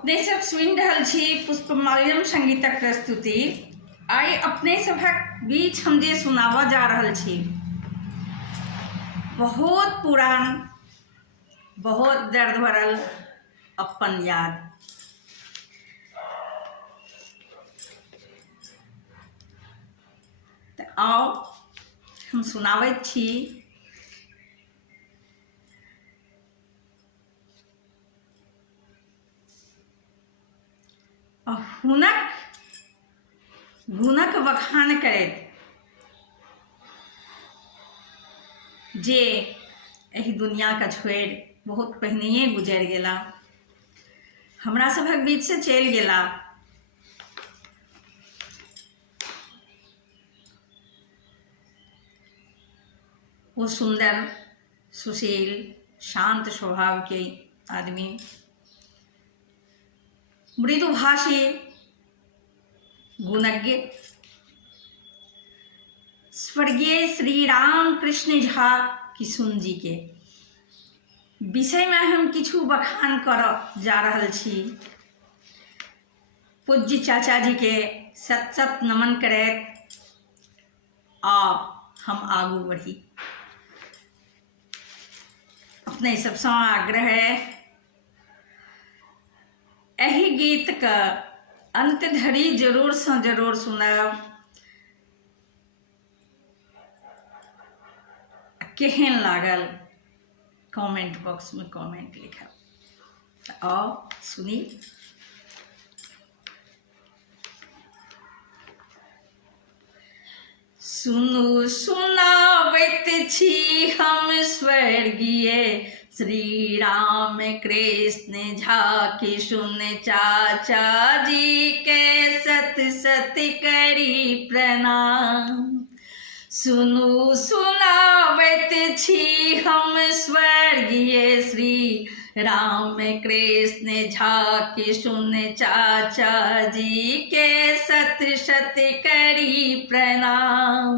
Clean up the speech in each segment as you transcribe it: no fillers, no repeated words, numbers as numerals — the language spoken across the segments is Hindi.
अपने सब सुनि रहल छी पुष्पमाल्यम संगीतक प्रस्तुति। आइ अपने सभक बीच हम जे सुनाबऽ जा रहल छी बहुत पुरान, बहुत दर्द भरल अपन याद। तऽ आओ हम सुनाबैत छी। हुनक गुणक बखान करैत जे एहि दुनियाके छोड़ि बहुत पहिनहिए गुजरि गेला, हमरा सभक बीच से चलि गेला। वो सुंदर, सुशील, शांत स्वभाव के आदमी, मृदुभाषी, गुणज्ञ, स्वर्गीय श्री राम कृष्ण झा किशुन जी के विषय में हम किछु बखान करऽ जा रहल छी। पूज्य चाचा जी के सत सत नमन करैत आ हम आगू बढ़ी। अपने सबसँ आग्रह है एहि गीत का अंत धरि जरूर से जरूर सुनब। केहन लागल कमेंट बॉक्स में कमेंट लिखब। आओ सुनी। सुनु सुनाबैत छी हम स्वर्गीय श्री राम कृष्ण झा किशुन चाचा जी के सत सत करी प्रणाम। सुनु सुनाबैत छी हम स्वर्गीय श्री राम कृष्ण झा किशुन चाचा जी के सत सत करी प्रणाम।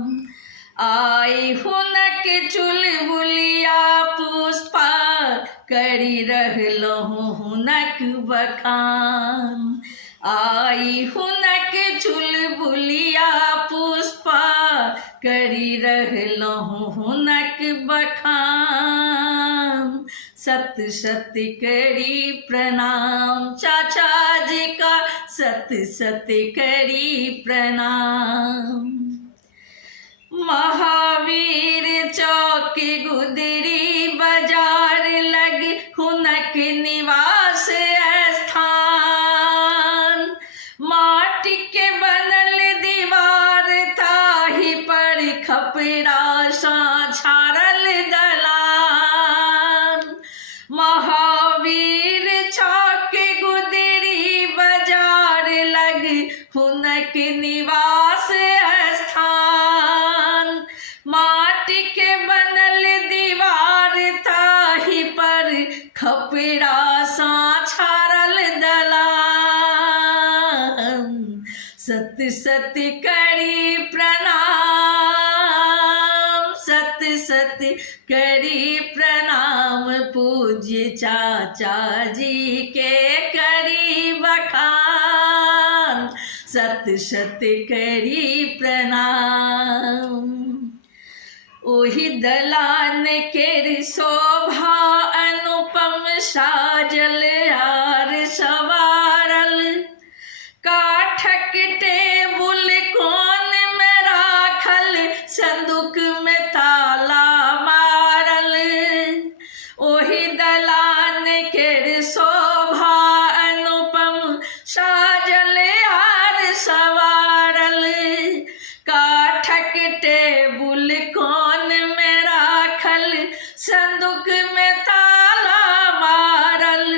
आई हुनक चुलबुलिया पुष्पा करी रहलहु हुनक बखान। आई हुनक चुलबुलिया पुष्पा करी रहलहु हुनक बखान। सत सत करी प्रणाम चाचा जी का सत सत करी प्रणाम। महावीर चौक गुदरी बाजार लग हुनक निवास स्थान। माटी के बनल दीवार ताहि पर खपरा सा छाड़ल दलान। महावीर चौक गुदरी बाजार लग हुनक निवास स्थान। माटी के बनल दीवार ताहि पर खपरा सा छाड़ल दलान। सत सत करी प्रणाम, सत सत करी प्रणाम। पूज्य चाचा जी के करी बखान। सत सत करी प्रणाम। ओहि दलान केर शोभा अनुपम साजल आर सवारल। काठक टेबुल कोन में राखल संदूक में ताला मारल। ओहि दलान केर शोभा अनुपम साजल आर सवारल। काठक टेबुल कोन में राखल संदूक में ताला मारल।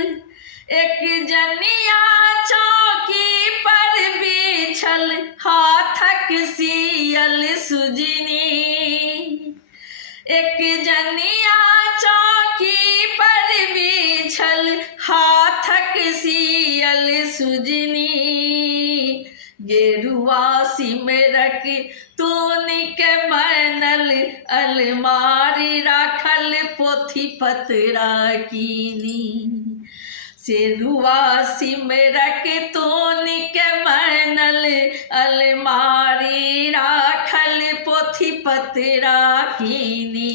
एक जनिया चौकी पर बिछल हाथक सियल सुजनी। एक जनिया चौकी पर बिछल हाथक सियल सुजनी। गेरुआ सिमरक तूनिक बनल अलमारी राखल पोथी पतरा कीनी। सिरुआ सिमरक तोन के बनल अलमारी राखल पोथी पतरा कीनी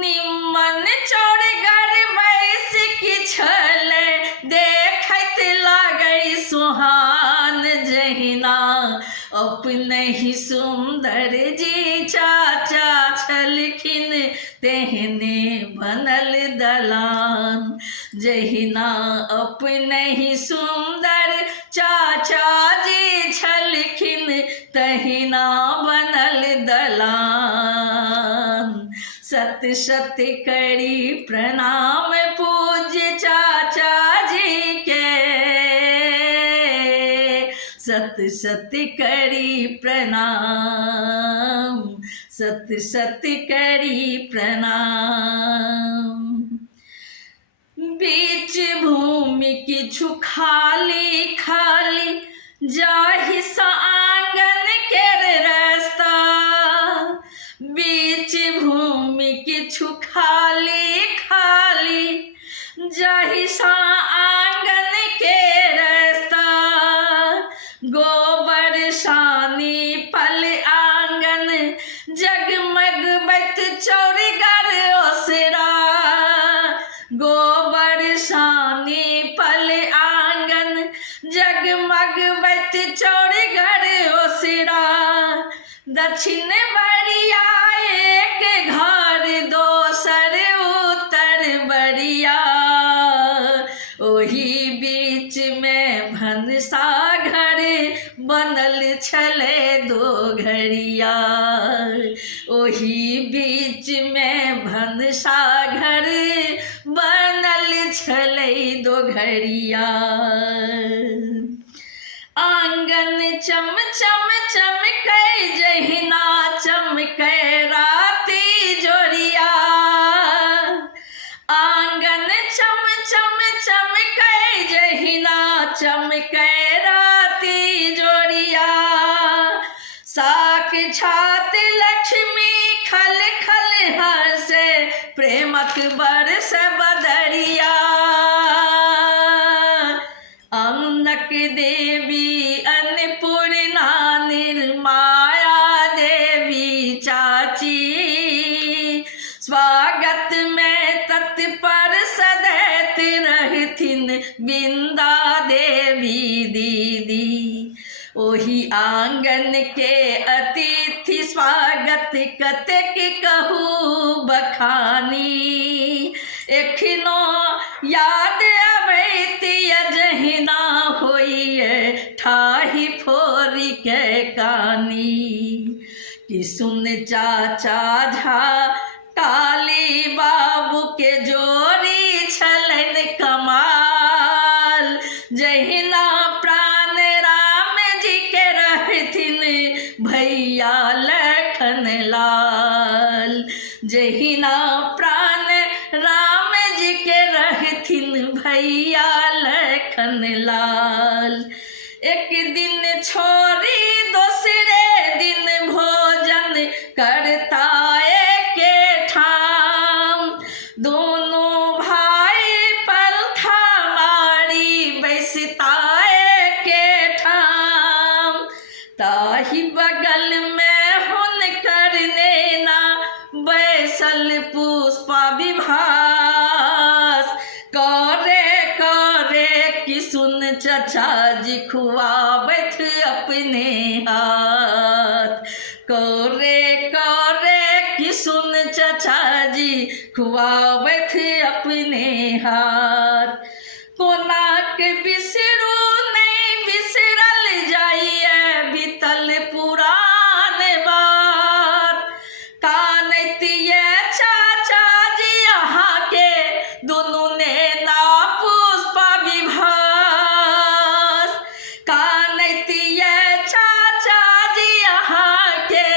निम्मन चौड़गर बैस किछल देखत लागै सुहान जहिना अपने ही सुंदर जी चाचा छलखिन तेहने बनल दलान जहिना अपने ही सुंदर चाचा जी छलखिन तहिना बनल दलान सत सत करी प्रणाम पूज्य चाचा जी के सत सत करी प्रणाम सत सत करी प्रणाम बीच भूमि किछु खाली खाली जाहि सा आंगन केर रास्ता बीच भूमि किछु खाली खाली जाहि सा आंगन के रास्ता गोबर सानी पल आंगन जगमग बत चौड़गर ओसरा गोबर सानी पल आंगन जगमग बत चौड़गर ओसरा दक्षिण बरिया एक घर दोसर उत्तर बरिया ओही बीच में भनसा घर बनल छले दो घड़िया ओही बीच में भनसा घर बनल छले दो घड़िया आंगन चम चम चमकै जहिना चमकै राती जोड़िया आंगन चम चम चमकै जहिना चमकै राती जोड़िया साक्षात लक्ष्मी खल खल हंसे प्रेमक बरस बदरिया अन्नक देवी अन्नपूर्णा निर्माया देवी चाची स्वागत में तत्पर सदैत रहथिन बिंदा देवी दीदी ओही आंगन के अतिथि स्वागत कतेक कहू बखानी एखनो याद अबैत जहिना होइए ठाही फोरी के कानी कि सुन चाचा झा काली बाबू के जोड़ी छलन कमाल जहिना प्राण राम जी के रहथिन भैया लखन लाल जहिना प्राण राम जी के रहथिन भैया लखन लाल एक दिन छोरी दूसरे दिन भोजन करता के ठाम दोनों भाई पलथा मारी बैसता के ठाम ताही बगल में हुन करने ना बैसल पुष्पा विभास करे करे कि सुन चचा जी खुआबत अपने हाथ करे करे कि सुन चचा जी खुआबत अपने हाथ कोना के बिसरू नहीं बिसरल जाइए बीतल पुरान बात कानतिए चाचा जी यहाँ के दोनों ने ना पुष्पा विभास कानतिए चाचा जी यहाँ के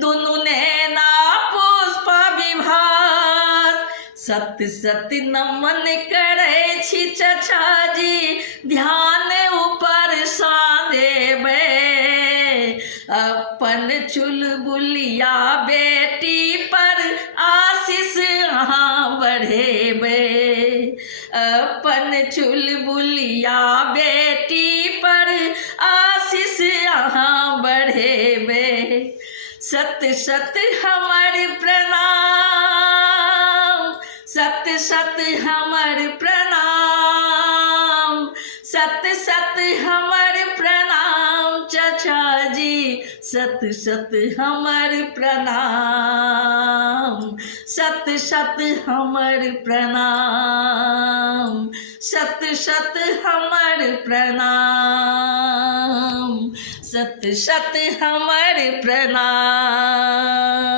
दोनों ने ना पुष्पा विभास सत सत नमन करे छी चचा जी ध्यान ऊपर सा देबे अपन चुलबुलिया बेटी पर आशीष अहाँ बढ़ेबे अपन चुलबुलिया बेटी पर आशीष यहाँ बढ़ेबे। सत सत हमर प्रणाम, सत सत हमर प्रणाम, सत सत हमर प्रणाम चाचा जी, सत सत हमर प्रणाम, सत सत हमर प्रणाम, सत सत हमर प्रणाम, सत सत हमर प्रणाम।